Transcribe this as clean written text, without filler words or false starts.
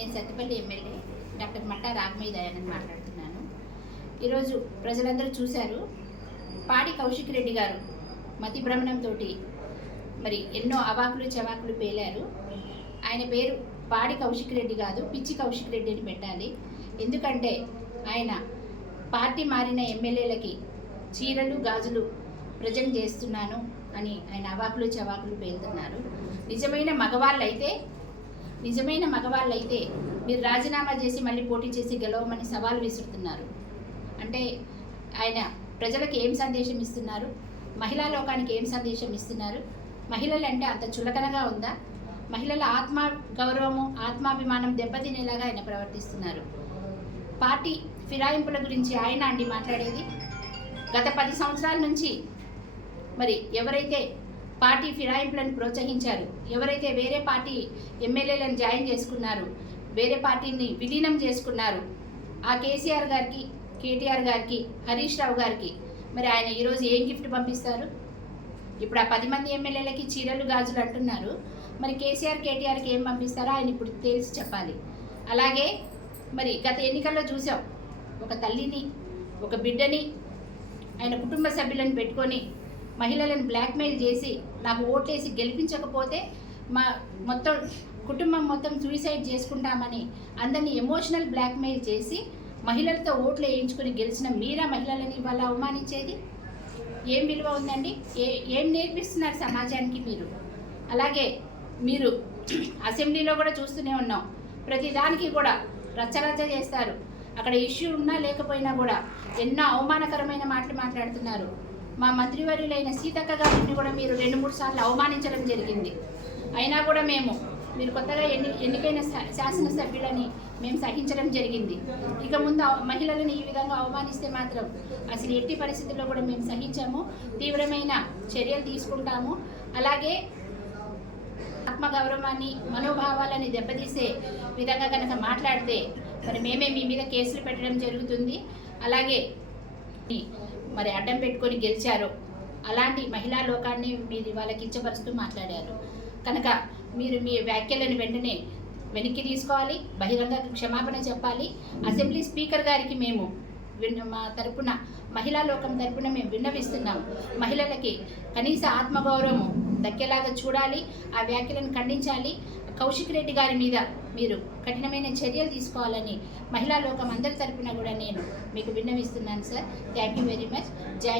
నేను Sattipalli MLA doctor మట్టా రాగమయ్య దయానంద్ మాట్లాడుతున్నాను. ఈరోజు ప్రజలందరూ చూశారు, పాడి కౌశిక్ రెడ్డి గారు మతి భ్రమణంతో మరి ఎన్నో అవాకులు చవాకులు పేలారు. ఆయన పేరు పాడి కౌశిక్ రెడ్డి కాదు, పిచ్చి కౌశిక్ రెడ్డి అని పెట్టాలి. ఎందుకంటే ఆయన పార్టీ మారిన ఎమ్మెల్యేలకి చీరలు గాజులు ప్రజెంట్ చేస్తున్నాను అని ఆయన అవాకులు చవాకులు పేలుతున్నారు. నిజమైన మగవాళ్ళైతే మీరు రాజీనామా చేసి మళ్ళీ పోటీ చేసి గెలవమని సవాల్ విసురుతున్నారు. అంటే ఆయన ప్రజలకు ఏం సందేశం ఇస్తున్నారు? మహిళా లోకానికి ఏం సందేశం ఇస్తున్నారు? మహిళలు అంటే అంత చులకనగా ఉందా? మహిళల ఆత్మ గౌరవము ఆత్మాభిమానం దెబ్బతినేలాగా ఆయన ప్రవర్తిస్తున్నారు. పార్టీ ఫిరాయింపుల గురించి ఆయన అండి మాట్లాడేది. గత 10 సంవత్సరాల నుంచి మరి ఎవరైతే పార్టీ ఫిరాయింపులను ప్రోత్సహించారు, ఎవరైతే వేరే పార్టీ ఎమ్మెల్యేలను జాయిన్ చేసుకున్నారు, వేరే పార్టీని విలీనం చేసుకున్నారు, ఆ కేసీఆర్ గారికి, కేటీఆర్ గారికి, హరీష్ రావు గారికి మరి ఆయన ఈరోజు ఏం గిఫ్ట్ పంపిస్తారు? ఇప్పుడు ఆ 10 మంది ఎమ్మెల్యేలకి చీరలు గాజులు అంటున్నారు. మరి కేసీఆర్ కేటీఆర్కి ఏం పంపిస్తారో ఆయన ఇప్పుడు తెలిసి చెప్పాలి. అలాగే మరి గత ఎన్నికల్లో చూసాం, ఒక తల్లిని, ఒక బిడ్డని, ఆయన కుటుంబ సభ్యులను పెట్టుకొని మహిళలను బ్లాక్మెయిల్ చేసి నాకు ఓట్లేసి గెలిపించకపోతే మా కుటుంబం మొత్తం సూసైడ్ చేసుకుంటామని అందరినీ ఎమోషనల్ బ్లాక్మెయిల్ చేసి మహిళలతో ఓట్లు వేయించుకొని గెలిచిన మీరా మహిళలని వాళ్ళ అవమానించేది? ఏం విలువ ఉందండి? ఏం నేర్పిస్తున్నారు సమాజానికి మీరు? అలాగే మీరు అసెంబ్లీలో కూడా చూస్తూనే ఉన్నాం, ప్రతిదానికి కూడా రచ్చరచ్చ చేస్తారు. అక్కడ ఇష్యూ ఉన్నా లేకపోయినా కూడా ఎన్నో అవమానకరమైన మాటలు మాట్లాడుతున్నారు. మా మంత్రివర్యులైన సీతక్క గారిని కూడా మీరు 2-3 సార్లు అవమానించడం జరిగింది. అయినా కూడా మీరు కొత్తగా ఎన్నికైన శాసనసభ్యులని మేము సహించడం జరిగింది. ఇక ముందు మహిళలను ఈ విధంగా అవమానిస్తే మాత్రం అసలు ఎట్టి పరిస్థితుల్లో కూడా మేము సహించాము, తీవ్రమైన చర్యలు తీసుకుంటాము. అలాగే ఆత్మగౌరవాన్ని, మనోభావాలని దెబ్బతీసే విధంగా కనుక మాట్లాడితే మరి మేమే మీ మీద కేసులు పెట్టడం జరుగుతుంది. అలాగే మరి అడ్డం పెట్టుకొని గెలిచారు, అలాంటి మహిళా లోకాన్ని మీరు వాళ్ళకి కించపరుస్తూ మాట్లాడారు కనుక మీరు మీ వ్యాఖ్యలను వెంటనే వెనక్కి తీసుకోవాలి, బహిరంగ క్షమాపణ చెప్పాలి. అసెంబ్లీ స్పీకర్ గారికి మేము మా తరపున, మహిళా లోకం తరపున మేము విన్నవిస్తున్నాం. మహిళలకి కనీస ఆత్మగౌరవం దక్కేలాగా చూడాలి, ఆ వ్యాఖ్యలను ఖండించాలి. కౌశిక్ రెడ్డి గారి మీద మీరు కఠినమైన చర్యలు తీసుకోవాలని మహిళా లోకం అందరి తరపున కూడా నేను మీకు విన్నవిస్తున్నాను sir. Thank you very much. జై